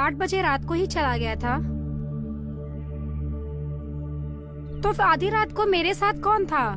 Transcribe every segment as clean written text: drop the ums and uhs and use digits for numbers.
8 बजे रात को ही चला गया था। तो फिर आधी रात को मेरे साथ कौन था?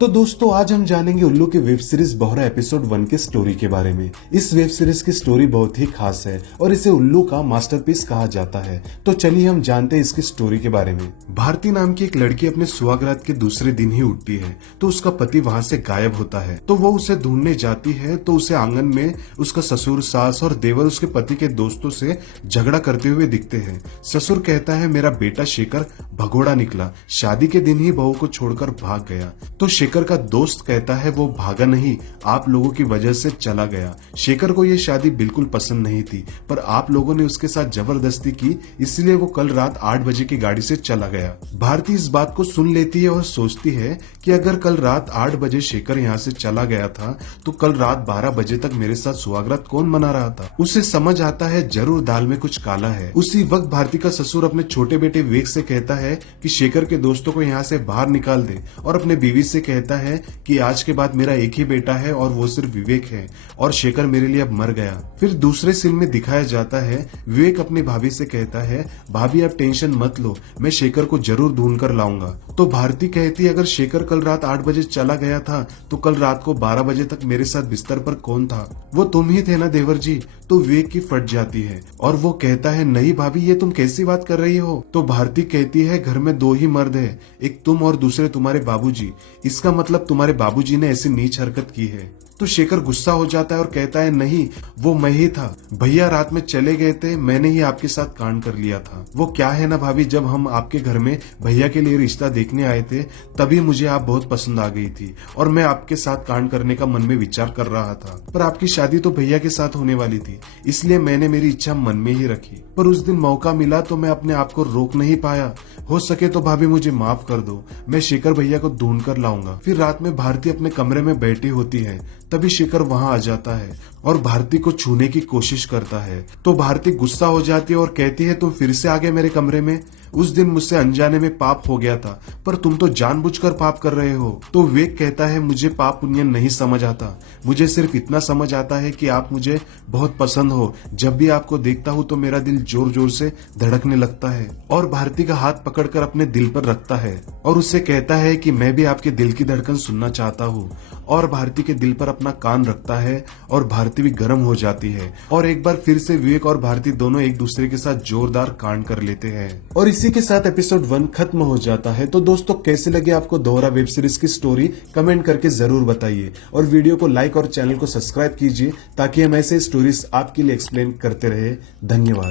तो दोस्तों आज हम जानेंगे उल्लू के वेब सीरीज बोहरा एपिसोड 1 के स्टोरी के बारे में। इस वेब सीरीज की स्टोरी बहुत ही खास है और इसे उल्लू का मास्टरपीस कहा जाता है। तो चलिए हम जानते हैं इसकी स्टोरी के बारे में। भारती नाम की एक लड़की अपने सुहागरात के दूसरे दिन ही उठती है तो उसका पति वहाँ से गायब होता है। तो वो उसे ढूंढने जाती है तो उसे आंगन में उसका ससुर, सास और देवर उसके पति के दोस्तों से झगड़ा करते हुए दिखते हैं। ससुर कहता है मेरा बेटा शेखर भगोड़ा निकला, शादी के दिन ही बहू को छोड़कर भाग गया। तो शेखर का दोस्त कहता है वो भागा नहीं, आप लोगों की वजह से चला गया। शेखर को ये शादी बिल्कुल पसंद नहीं थी पर आप लोगों ने उसके साथ जबरदस्ती की, इसलिए वो कल रात 8 बजे की गाड़ी से चला गया। भारती इस बात को सुन लेती है और सोचती है कि अगर कल रात 8 बजे शेखर यहाँ से चला गया था तो कल रात 12 बजे तक मेरे साथ सुहागरात कौन मना रहा था। उसे समझ आता है जरूर दाल में कुछ काला है। उसी वक्त भारती का ससुर अपने छोटे बेटे विवेक से कहता है कि शेखर के दोस्तों को यहाँ से बाहर निकाल दे और अपने बीवी से कहता है कि आज के बाद मेरा एक ही बेटा है और वो सिर्फ विवेक है और शेखर मेरे लिए अब मर गया। फिर दूसरे सीन में दिखाया जाता है विवेक अपनी भाभी से कहता है भाभी आप टेंशन मत लो, मैं शेखर को जरूर ढूंढ कर लाऊंगा। तो भारती कहती है अगर शेखर कल रात 8 बजे चला गया था तो कल रात को 12 बजे तक मेरे साथ बिस्तर पर कौन था? वो तुम ही थे ना देवर जी। तो विवेक की फट जाती है और वो कहता है नहीं भाभी ये तुम कैसी बात कर रही हो। तो भारती कहती है घर में 2 ही मर्द है, एक तुम और दूसरे तुम्हारे बाबूजी, इसका मतलब तुम्हारे बाबूजी ने ऐसी नीच हरकत की है। तो शेखर गुस्सा हो जाता है और कहता है नहीं वो मैं ही था, भैया रात में चले गए थे, मैंने ही आपके साथ कांड कर लिया था। वो क्या है ना भाभी, जब हम आपके घर में भैया के लिए रिश्ता देखने आए थे तभी मुझे आप बहुत पसंद आ गई थी और मैं आपके साथ कांड करने का मन में विचार कर रहा था, पर आपकी शादी तो भैया के साथ होने वाली थी इसलिए मैंने मेरी इच्छा मन में ही रखी। पर उस दिन मौका मिला तो मैं अपने आप को रोक नहीं पाया। हो सके तो भाभी मुझे माफ कर दो, मैं शेखर भैया को ढूंढ कर लाऊंगा। फिर रात में भारती अपने कमरे में बैठी होती है तभी शेखर वहां आ जाता है और भारती को छूने की कोशिश करता है। तो भारती गुस्सा हो जाती है और कहती है तुम फिर से आ गए मेरे कमरे में, उस दिन मुझसे अनजाने में पाप हो गया था पर तुम तो जानबूझकर पाप कर रहे हो। तो विवेक कहता है मुझे पाप पुण्य नहीं समझ आता, मुझे सिर्फ इतना समझ आता है कि आप मुझे बहुत पसंद हो, जब भी आपको देखता हूँ तो मेरा दिल जोर जोर से धड़कने लगता है। और भारती का हाथ पकड़कर अपने दिल पर रखता है और उससे कहता है कि मैं भी आपके दिल की धड़कन सुनना चाहता हूँ। और भारती के दिल पर अपना कान रखता है और भारती भी गर्म हो जाती है और एक बार फिर से विवेक और भारती दोनों एक दूसरे के साथ जोरदार कांड कर लेते हैं। और इसी के साथ एपिसोड 1 खत्म हो जाता है। तो दोस्तों कैसे लगे आपको दोहरा वेब सीरीज की स्टोरी, कमेंट करके जरूर बताइए और वीडियो को लाइक और चैनल को सब्सक्राइब कीजिए ताकि हम ऐसे स्टोरीज आपके लिए एक्सप्लेन करते रहे। धन्यवाद।